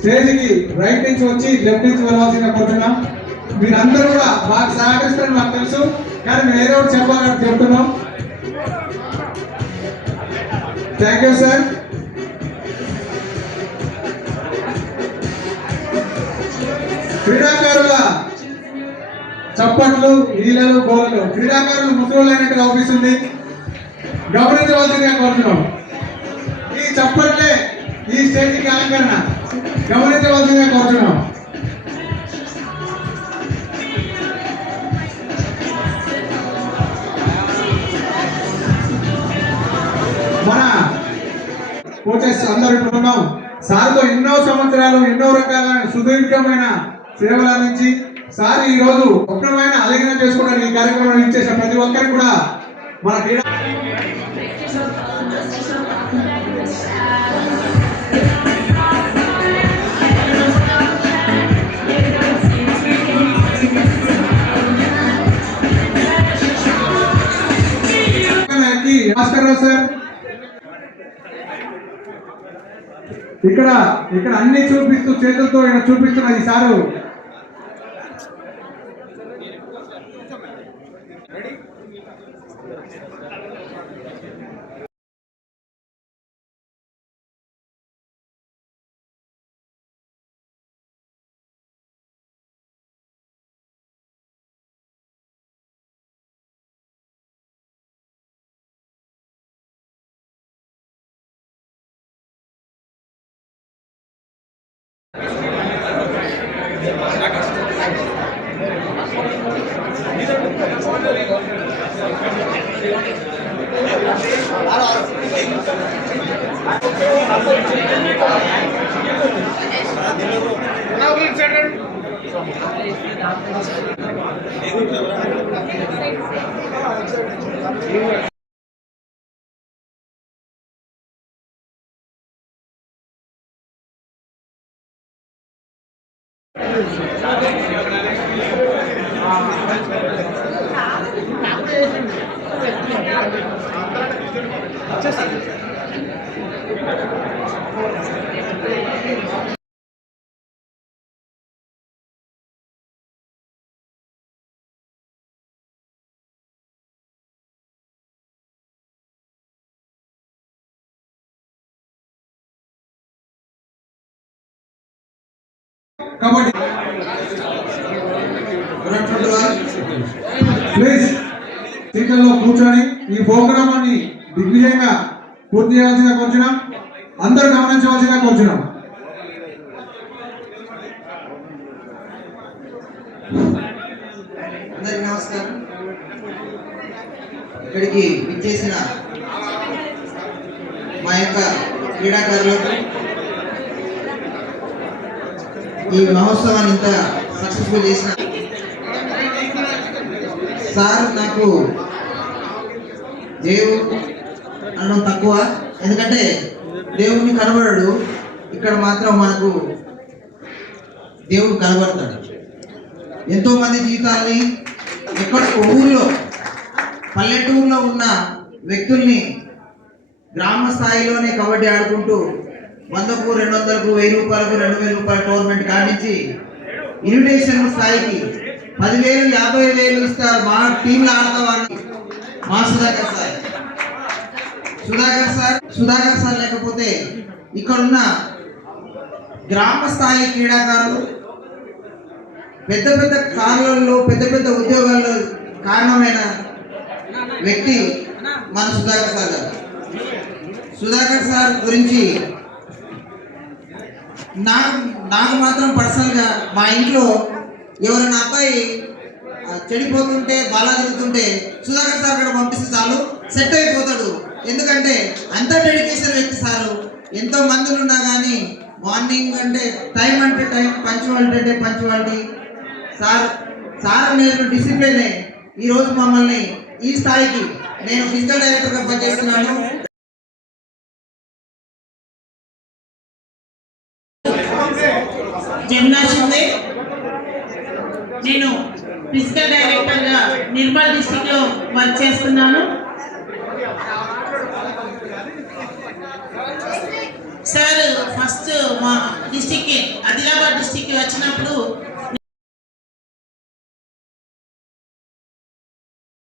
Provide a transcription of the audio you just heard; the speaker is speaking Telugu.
స్టేజ్ కి రైట్ నుంచి వచ్చి లెఫ్ట్ నుంచి వెళ్ళాల్సిందిగా కోరుతున్నాం. మీరందరూ కూడా బాగా సహకరిస్తారని మాకు తెలుసు, కానీ మేము ఏదో ఒకటి చెప్పాలని చెప్తున్నాం. Thank you sir. క్రీడాకారుల చప్పట్లు, ఈలలు, గోళ్ళు. క్రీడాకారులు ముసలోళ్ళైనట్టుగా అవుపిస్తుంది, గమనించవలసిందిగా కోరుతున్నాం. ఈ చప్పట్లే ఈ స్టేజ్కి అలంకరణ, గమనించవలసిందిగా కోరుతున్నాం. మన కోచెస్ అందరూ ఉన్నాం. సార్తో ఎన్నో సంవత్సరాలు ఎన్నో రకాల సుదీర్ఘమైన సేవలు అందించి సార్ ఈ రోజు ఉత్తమమైన అలింగనం చేసుకోవడానికి ఈ కార్యక్రమం ఇచ్చేసిన ప్రతి ఒక్కరికి కూడా మన క్రీడా భాస్కర్ సార్ ఇక్కడ అన్ని చూపిస్తూ చేతులతో చూపిస్తున్నది సారు. కాబట్టి ప్లీజ్ సీట్లలో కూర్చొని ఈ ప్రోగ్రామాన్ని దిగ్విజయంగా పూర్తి చేయాల్సిందిగా కోరుచున్నాం. అందరూ గమనించవలసిందిగా కోరుచున్నాం. అందరికీ నమస్కారం. ఇక్కడికి విచ్చేసిన మా యొక్క క్రీడాకారులకు ఈ మహోత్సవాన్ని ఇంత సక్సెస్ఫుల్ చేసిన సార్, నాకు దేవుడు అనడం తక్కువ, ఎందుకంటే దేవుడిని కనబడడు, ఇక్కడ మాత్రం మనకు దేవుడు కనబడతాడు. ఎంతోమంది జీవితాల్ని ఎక్కడ ఊళ్ళో పల్లెటూరులో ఉన్న వ్యక్తుల్ని గ్రామ స్థాయిలోనే కబడ్డీ ఆడుకుంటూ 100కు 200కు 1000 రూపాయలకు 2000 రూపాయల టోర్నమెంట్ కానించి ఇన్విటేషన్ స్థాయికి 10,000 50,000 ఇస్తారు. మా టీంలో ఆడతామని మా సుధాకర్ సార్ లేకపోతే ఇక్కడున్న గ్రామ స్థాయి క్రీడాకారులు పెద్ద పెద్ద కార్లలో పెద్ద పెద్ద ఉద్యోగాల్లో కారణమైన వ్యక్తి మన సుధాకర్ సార్ గారు. సుధాకర్ సార్ గురించి నాకు మాత్రం పర్సనల్గా మా ఇంట్లో ఎవరైనా అబ్బాయి చెడిపోతుంటే బాగా తిరుగుతుంటే సుధాకర్ సార్ కూడా పంపిస్తే చాలు సెట్ అయిపోతాడు. ఎందుకంటే అంత డెడికేషన్ వ్యక్తి సారు. ఎంతో మందులు ఉన్నా కానీ మార్నింగ్ అంటే టైం అంటే టైం, పంచువాలిటీ అంటే పంచువాలిటీ. సార్ నేను డిసిప్లినే ఈరోజు మమ్మల్ని ఈ స్థాయికి నేను ఫిజికల్ డైరెక్టర్గా పనిచేస్తున్నాను. జమునా షిందే, నేను ఫిజికల్ డైరెక్టర్గా నిర్మల్ డిస్ట్రిక్ట్లో వర్క్ చేస్తున్నాను. సార్ ఫస్ట్ మా